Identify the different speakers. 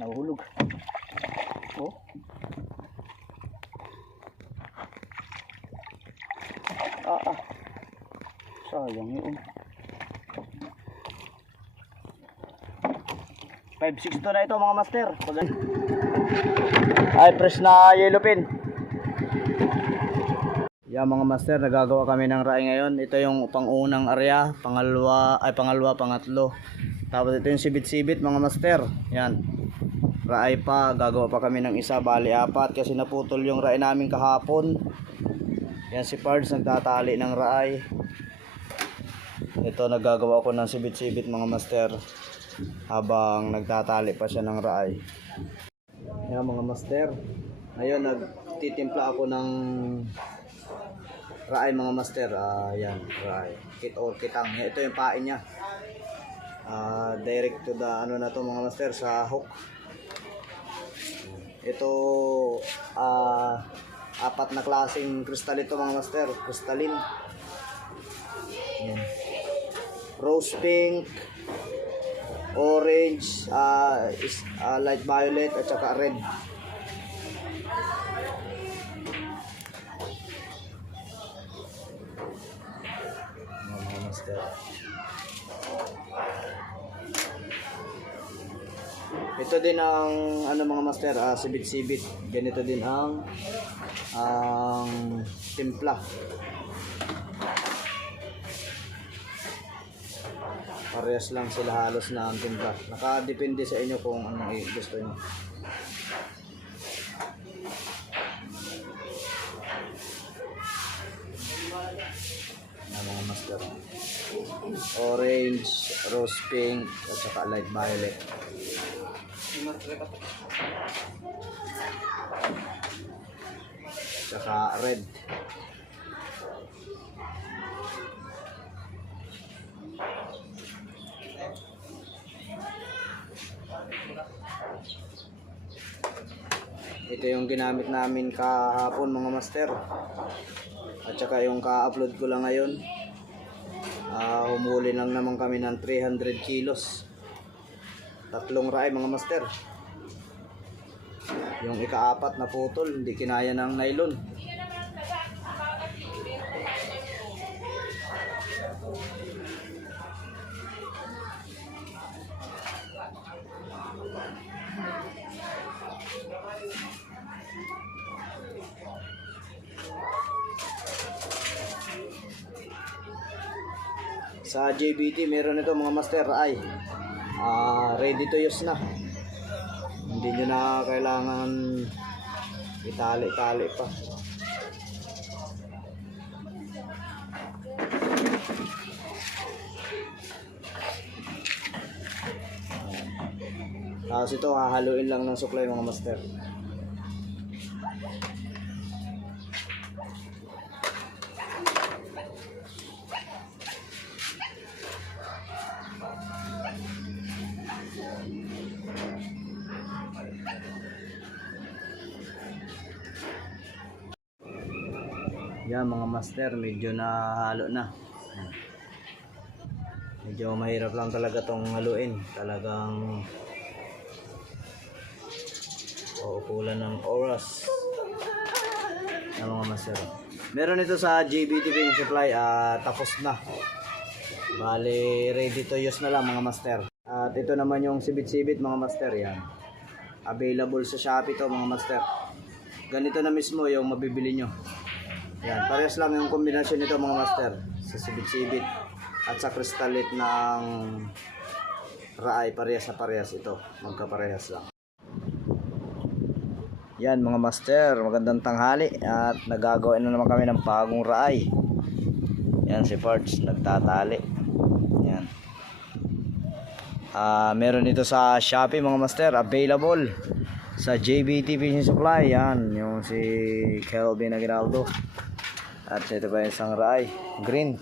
Speaker 1: Nahulog. Oh. Ah, ah. Sayang yun. 5.62 na ito mga master. Ay, press na yellow pin. Yan mga master, nagagawa kami ng rai ngayon. Ito yung pangunang area, pangalawa, ay pangalawa, pangatlo. Tapos ito yung sibit-sibit mga master. Yan. Rai pa, gagawa pa kami ng isa, bali apat kasi naputol yung rai namin kahapon. Yan si Pards nagtatali ng rai. Ito nagagawa ko ng sibit-sibit mga master habang nagtatali pa siya ng rai. Yan mga master. Ngayon nagtitimpla ako ng Raay mga master, ah yan, raay. Kit or kitang. Ito yung pain niya. Ah, direct to the ano na to mga master sa hook. Ito ah apat na klaseng kristal ito mga master, crystalline. Yan. Rose pink, orange, ah is, ah, light violet at saka red. Mga master. Ito din ang ano mga master, ah, sibit-sibit. Ganito din ang ang timpla. Parehas lang sila halos na ang timpla. Nakadepende sa inyo kung anong i- gusto niyo. Mga master. Orange, rose pink, at saka light violet. Tsaka red. Ito yung ginamit namin kahapon mga master. At saka yung ka-upload ko lang ngayon. Ah, humuli lang naman kami ng 300 kilos. Tatlong ray mga master. Yung ikaapat na putol, hindi kinaya ng nylon. Sa JBT meron ito mga master ay ah, ready to use na. Hindi nyo na kailangan itali-tali pa. Tapos ito hahaluin lang ng suklay mga master. Yan mga master, medyo nahalo na. Medyo mahirap lang talaga tong haluin. Talagang uukulan ng oras. Yan mga master. Meron ito sa JBT Ping Supply, ah, tapos na. Bali, ready to use na lang mga master. At ito naman yung sibit-sibit mga master yan. Available sa Shopee to mga master. Ganito na mismo yung mabibili nyo. Yan, parehas lang yung kombinasyon nito mga master. Sa sibit-sibit at sa kristalit ng raay, parehas na parehas ito. Magkaparehas lang. Yan mga master, magandang tanghali at nagagawa na naman kami ng bagong raay. Yan si Parts, nagtatali. Yan. Ah, meron ito sa Shopee mga master, available sa JBT Fishing Supply. Yan, yung si Kelvin Aguinaldo. At ito pa isang raay, green.